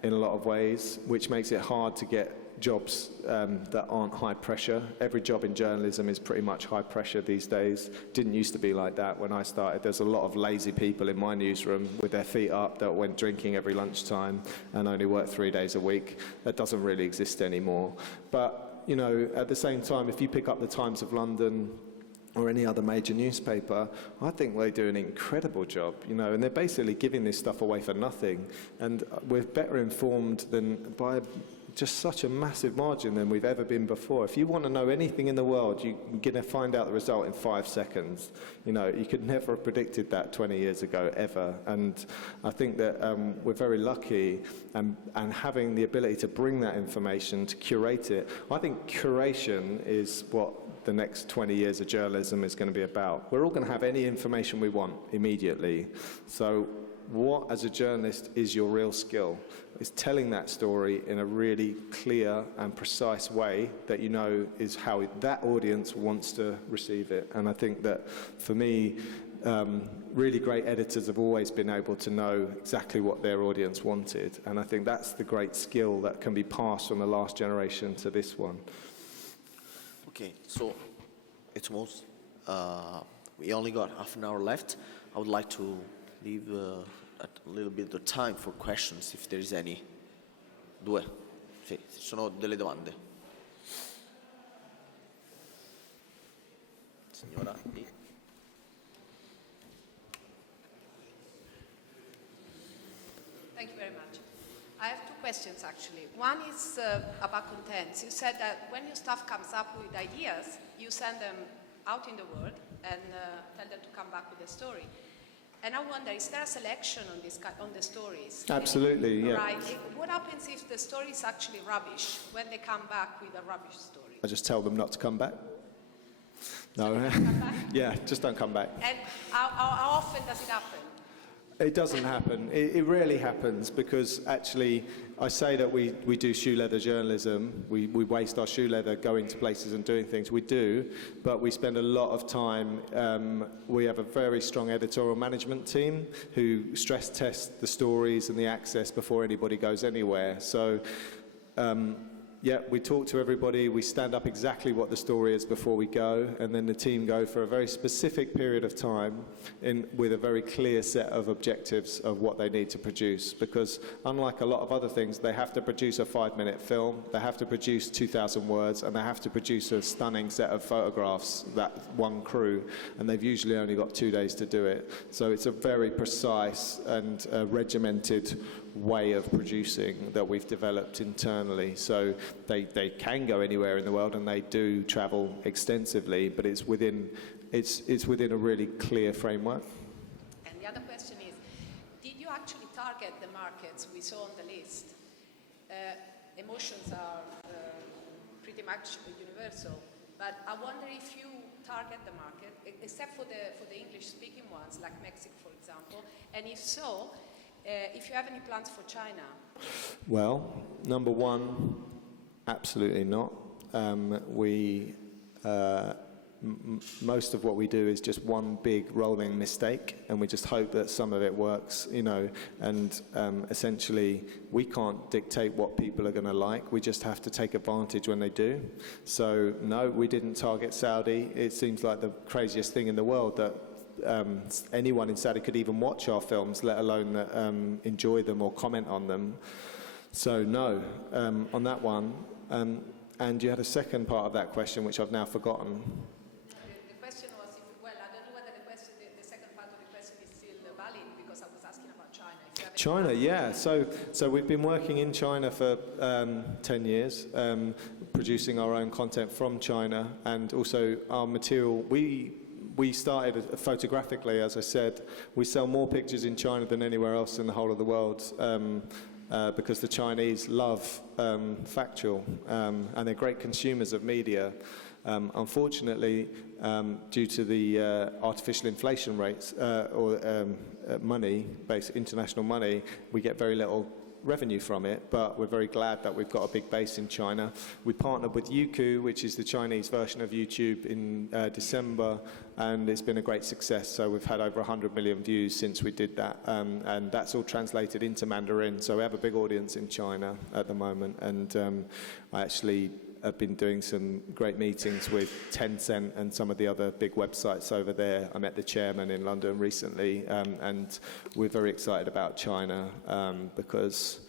in a lot of ways, which makes it hard to get jobs that aren't high pressure. Every job in journalism is pretty much high pressure these days. Didn't used to be like that when I started. There's a lot of lazy people in my newsroom with their feet up that went drinking every lunchtime and only worked 3 days a week. That doesn't really exist anymore. But, at the same time, if you pick up the Times of London or any other major newspaper, I think they do an incredible job, and they're basically giving this stuff away for nothing. And we're better informed than by just such a massive margin than we've ever been before. If you want to know anything in the world, you're going to find out the result in 5 seconds. You could never have predicted that 20 years ago, ever. And I think that we're very lucky, and having the ability to bring that information, to curate it. I think curation is what the next 20 years of journalism is going to be about. We're all going to have any information we want immediately. So what, as a journalist, is your real skill? It's telling that story in a really clear and precise way that is how that audience wants to receive it. And I think that, for me, really great editors have always been able to know exactly what their audience wanted. And I think that's the great skill that can be passed from the last generation to this one. Okay, so it's almost, we only got half an hour left. I would like to leave a little bit of time for questions, if there is any. 2. Sì, ci sono delle domande. Signora, lì. Thank you very much. I have 2 questions, actually. One is about contents. You said that when your staff comes up with ideas, you send them out in the world and tell them to come back with a story. And I wonder, is there a selection on the stories? Absolutely, yeah. Right. What happens if the story is actually rubbish when they come back with a rubbish story? I just tell them not to come back. No, yeah, just don't come back. And how often does it happen? It doesn't happen. It rarely happens because actually I say that we do shoe leather journalism. We waste our shoe leather going to places and doing things. We do, but we spend a lot of time. We have a very strong editorial management team who stress test the stories and the access before anybody goes anywhere. So yeah, we talk to everybody, we stand up exactly what the story is before we go, and then the team go for a very specific period of time with a very clear set of objectives of what they need to produce. Because unlike a lot of other things, they have to produce a 5-minute film, they have to produce 2,000 words, and they have to produce a stunning set of photographs, that one crew, and they've usually only got 2 days to do it. So it's a very precise and regimented way of producing that we've developed internally. So they can go anywhere in the world and they do travel extensively, but it's within a really clear framework. And the other question is, did you actually target the markets we saw on the list? Emotions are pretty much universal, but I wonder if you target the market, except for the English-speaking ones, like Mexico, for example, and if so, if you have any plans for China? Well, number one, absolutely not. Most of what we do is just one big rolling mistake, and we just hope that some of it works, you know, and essentially we can't dictate what people are going to like. We just have to take advantage when they do. So no, we didn't target Saudi. It seems like the craziest thing in the world that anyone in Saudi could even watch our films, let alone enjoy them or comment on them. So no, on that one. And you had a second part of that question, which I've now forgotten. The question was, I don't know whether the second part of the question is still valid, because I was asking about China. China, yeah. So we've been working in China for 10 years, producing our own content from China, and also our material. We started photographically, as I said. We sell more pictures in China than anywhere else in the whole of the world, because the Chinese love factual, and they're great consumers of media. Unfortunately, due to the artificial inflation rates, or money-based international money, we get very little revenue from it, but we're very glad that we've got a big base in China. We partnered with Youku, which is the Chinese version of YouTube, in December, and it's been a great success. So we've had over 100 million views since we did that, and that's all translated into Mandarin. So we have a big audience in China at the moment, and I actually have been doing some great meetings with Tencent and some of the other big websites over there. I met the chairman in London recently, and we're very excited about China because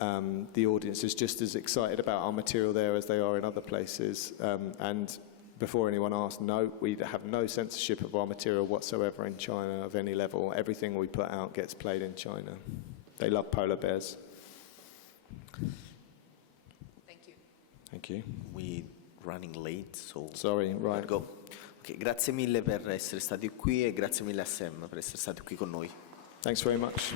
the audience is just as excited about our material there as they are in other places. And before anyone asks, no, we have no censorship of our material whatsoever in China of any level. Everything we put out gets played in China. They love polar bears. Thank you. We're running late, so sorry, right. Go. Okay, grazie mille per essere stati qui e grazie mille a Sam per essere stati qui con noi. Thanks very much.